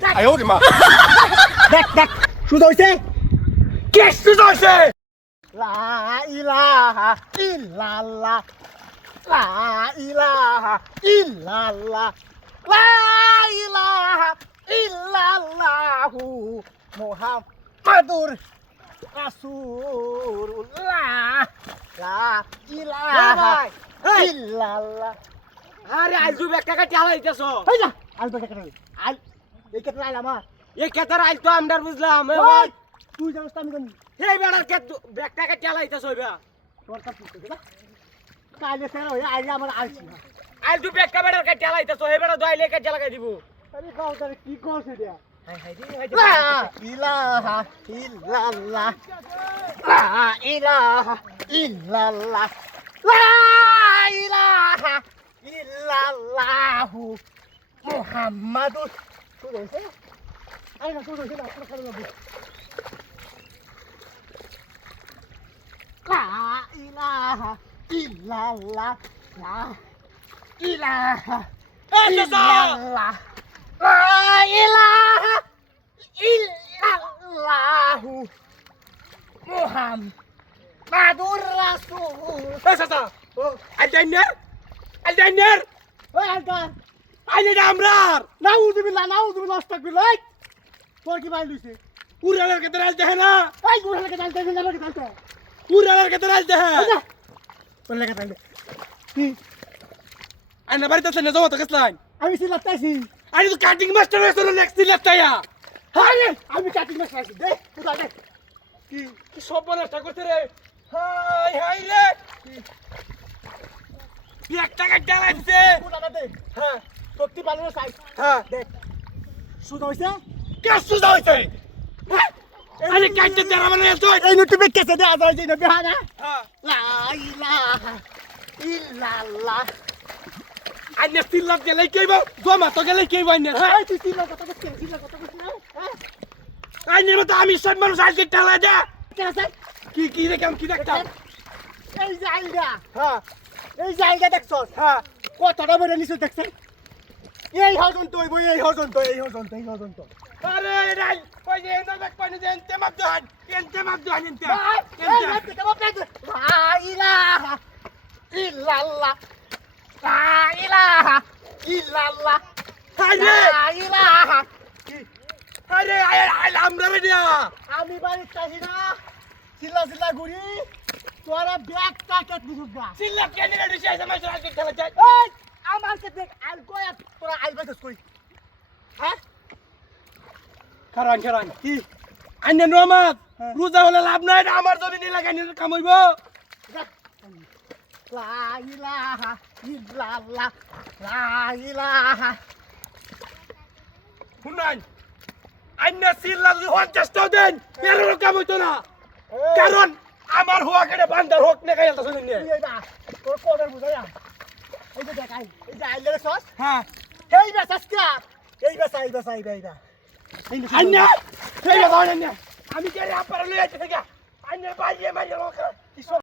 哎呦我的妈！ দেখ দেখ শুধু হইছে 干死这些！ লা ইলাহা ইল্লাল্লাহ লা ইলাহা ইল্লাল্লাহ লা ইলাহা ইল্লাল্লাহু মুহাম্মাদুর রাসূলুল্লাহ লা ইলাহা ইল্লাল্লাহ আরে আইজু এক টাকা চালা দিতেছ এই যা আল বেটা কেটে আল এই কেটে আল আমার। এই ক্ষেতের আইল তো আমদার বুঝলাম তুই জানিস তো আমি জানি এই বেড়ার ক্ষেত ব্যাগ টাকা চালা দিতেছ ওই বেড়া? তোর যা। কালে সেরা হয়ে আইলে আমার আইছি। আইল তুই ব্যাগ বেড়ার কাছে চালা দিতেছ এই বেড়া দোয়াইলে কাছে লাগাই দিব? আরে কাউ তারে কি করছে লা ইলাহা ইল্লাল্লাহ ইলাহা ইল্লাল্লাহ ইলাহা ইল্লাল্লাহু মুহাম্মাদুর তুই বলছে আরে না তুই বলছে না আপনার কাছে যাব লা ইলাহা ইল্লাল্লাহ লা ইলাহা ইল্লাল্লাহ লা ইলাহা ইল্লাল্লাহু মুহাম্মাদুর রাসূল এই চাচা আলদাইনার আলদাইনার ওই আলকার আইলে আমরার নাউযুবিল্লাহ নাউযুবিল্লাহ তোর কি বাইল হইছে? উড়ালের ক্ষেতের আইল দেখে না? এই গুড়া লাগে দালতে দিন আমাকে দালতে উড়ালের ক্ষেতের আইল দেখে। আচ্ছা তোর লাগে দালতে কি আইনা বাড়িতে আছে না তো আমি সিলাতাইছি আরে তো কাটিং মাস্টার হয়েছে না নেক্সট লাইয়া আরে আমি কাটিং মাছ খাইছি দে তুই দে। কি কি সব বনষ্টা করতে রে? হাই হাই রে! ব্যাগ টাকা চালা দিছে তুই দে। হ্যাঁ। সত্যি ভালো চাই হ্যাঁ। দেখ। শুধু হইছে? আরে মানে এই নুটি দে আদার দিন বিহানা হ্যাঁ লা ইলাহা ইল্লাল্লাহ আইনে সিল্লাপ গেলে কেইব জমা তো গেলে কেইব আইনে? হ্যাঁ তুই সিলা কথা কইছিস সিলা কথা কইছিস না? হ্যাঁ? আইনে মতো আমি সব মানুষ আজকে টালা কেন কি কি রে কেমন কি দেখতাম? এই জায়গা। হ্যাঁ। এই জায়গা দেখছস? হ্যাঁ। কতটা বড় নিচে দেখছেন এই হজন তো বই এই হজন তো এই হজন তো এই হজন তো আরে রাই ওই যে এন্ড ব্যাক পানি যে এন্তে মাপ দহান এন্তে মাপ দহান এন্তে। এই মারতে কেমন পেট লা ইলাহা ইল্লাল্লাহ লা ইলাহা ইল্লাল্লাহ আরে লা ইলাহা আরে আরে আমরা রে আমি বাড়ি চাইছি না চিল্লা চিল্লা ঘুরি। তোরা ব্যাগ কাকেট নিছুগা সিল্লাপ কেন রে দিছে আইসা মাইসা আজকে খেলা যায় এই আমার কে দেখ আল কয়া তোরা আল বাইতেস কই? হ্যাঁ? কারণ কারণ কি? আইনে নমাজ হ্যাঁ। রোজা হলে লাভ নাই আমার জমি লাগাই নিয়ে কামাইব। লা ইলাহা ইল্লাল্লাহ লা ইলাহা শুনাই আইনে সিল্লা যদি পঞ্চাশটাও দেন এর কাম হইতো না। কারণ আমার হওয়া কেটে বান্দার হোক না এইবা তোর কোডের বুঝাইয়া। এই যে দেখ আই এই যে আইলে সস হ্যাঁ। এই বে সাসকা এই বে সাই বে সাই বে এইবা আইনে সেই কথা আইনে আমি কে রে আপারে লই আইতে থেকে? আইনে বাইরে মাইরে লোক।